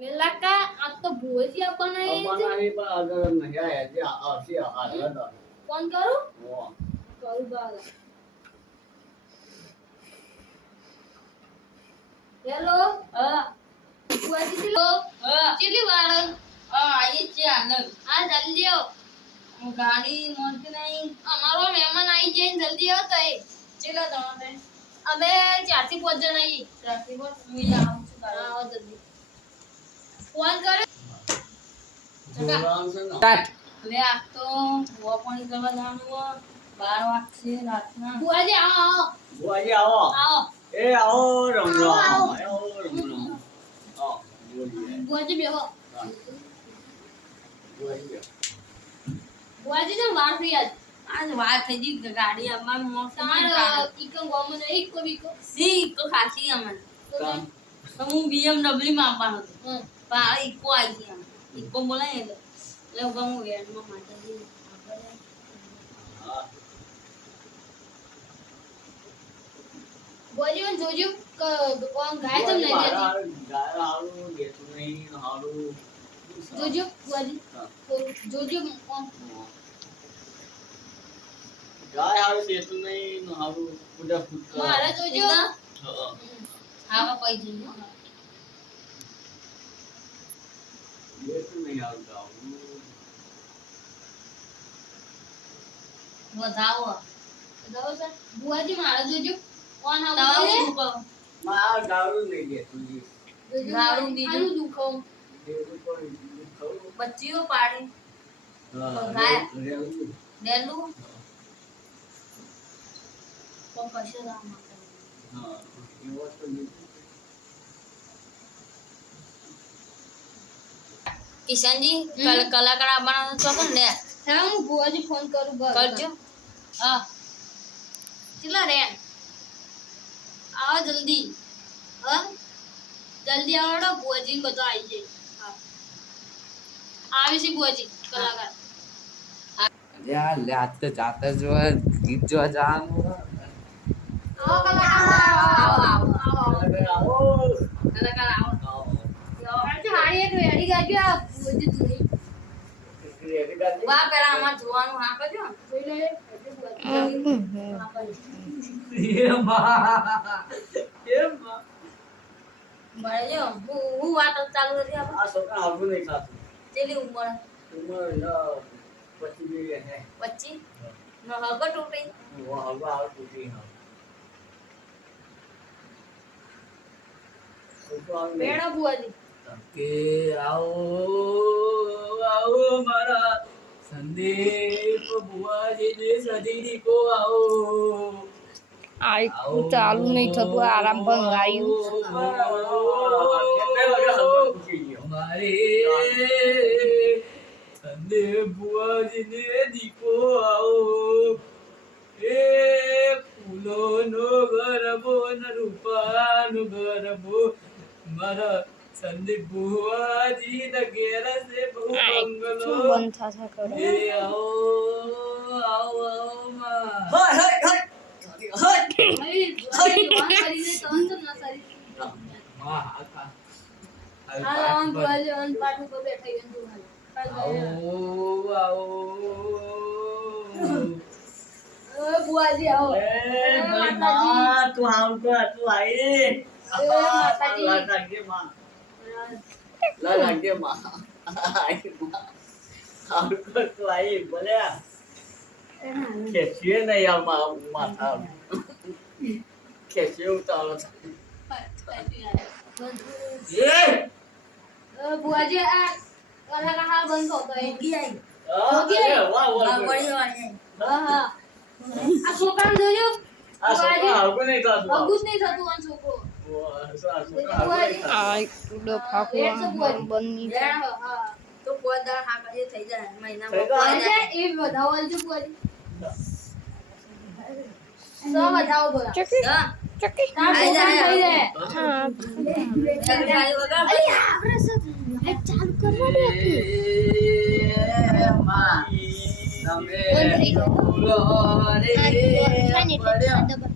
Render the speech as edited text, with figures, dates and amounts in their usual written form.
મેલા કા આ તો ભોજિયા બનાવી બનાવી પણ અગર નહીં આયા જે આવશે આગળ તો ફોન કરું ઓ કરું બાદ હેલો ભોજી લો કેટલી વાર આઈ છે આનંદ આ જલ્દી આવો ગાડી મળતી નહીં અમારો મહેમાન આવી જાય જલ્દી આવો તો ચેલા તમે અમે 4 થી 5 જણ આવી રાત્રિ પર હું આવું છું આવો જલ્દી ફોન કર્યો જોરામ છે ને લે આ તો પાણી કરવા જવાનું 12 વાગશે રાતના ભોજી આવો ભુવાજી આવો આવો એ આવો રમ રમ આવો રમ રમ આવો ભોજી બેહો ભુવાજી ભોજી તો વાર થઈ આજ આજ વાત થઈ ગઈ કે ગાડી અમાર મોસે તમારો ઈકમ ગોમો ને એક કો બીકો સી તો ખાસી અમન તો હું BMW માં આવવાનો હતો પણ આ ઇકો આવી ગયા ઇકો બોલાય એટલે હું ગમું વેડમાં માટે હા ભોજી મને જોજો કોણ ગાય તો નહીં દેતી ગાય આવું દેતું નહીં હાલું જોજો ભોજી જોજો કોણ ગાય હારું દેતું નહીં હાલું ફૂટા ફૂટ મારે જોજો આવા પઈ જઈએ દેતું નહીં હાલું ગાવું વધાવો દો સર ભોજી મારે જોજો કોણ તાવ આવું દુખો માર ગાવું નહીં દેતું જી ગાળું બીજું. આનું દુખો દેતું પણ ખાવું બચ્ચીઓ પાડી ગાય. ડેલું તો કશે રામ હા એવો તો કિશનજી કલાકાર આવવાનો છો કે ને હા હું ભોજી ફોન કરું બસ કરજો હા ચલા રે આવો જલ્દી હા જલ્દી આવડો ભોજી ને બધો આવી જાય હા આવી છે ભોજી કલાકાર યાર લે આજ તો જાતે જ ગીત જોવા જવાનું આવો કલાકાર આવો આવો કલાકાર આવો આજે હારી એક વેડી ગાજો આ ભોજી તું વા પેલા અમાર જોવાનું હા કરજો જોઈ લે મળ્યો હું વાત ચાલુ હતી આપણે આ છોકરા હારું નહીં ખાતું ચેલી ઉંમર ઉંમર પછી બી હે 25 નો હગો તૂટી વો હવા આવ તૂટી હા બેડા ભોજી કે આવો આવો મારા સંદીપ બુઆજી ને સદીની કો આવો આઈ ચાલુ નહીં થતું આરામ ભંગ આવ્યું મારે સંદીપ બુઆજી ને દીકો આવો એ ફૂલોનો ગરબો ને રૂપાનો ગરબો મારા સંદીપ બુઆજી ના ઘેર છે બહુ બંગલો બંધ થશે કરો એ આવો આવો આવો માં હાય હાય હાય હઈ હઈ વાત કરી દે તો અંત ના સારી માં આખા હાલ આમ ભોજી અન પાટું પર બેઠા ગયું તું હાલ આવો આવો ઓ ભોજી આવો એ ભાઈ માં તું આવ તો તું આઈ માતાજી. લા લાગે માં લા લાગે માં આઈ માં આવ તો તું આઈ બોલે ખેસીએ નહીં યાર માથા ખેસીએ ઉતારો એ ભોજી આ કલાકાર હાલ બંધ થતો એ ઉગી આવી વાહ વાહ વળી વાળી હા હા આ છોકરાને જોજો આ છોકરા હારું નહીં થતું બગું જ નહીં થતું આ છોકરો આઈ કુડો ફાકો બંધ હા તો કોઈ દર હા કરીએ થઈ જાય થઈ મહિનામાં જાય. કોઈ જાય. એ વધાવો આલજો ભોજી સો વધાવો બોલા ચકી હા. ચકી તાર આઈ છોકરાને જાય. થઈ જાય હા ગાડી વગર ચાલુ કરવા માં તમે ફૂલો રે પડ્યા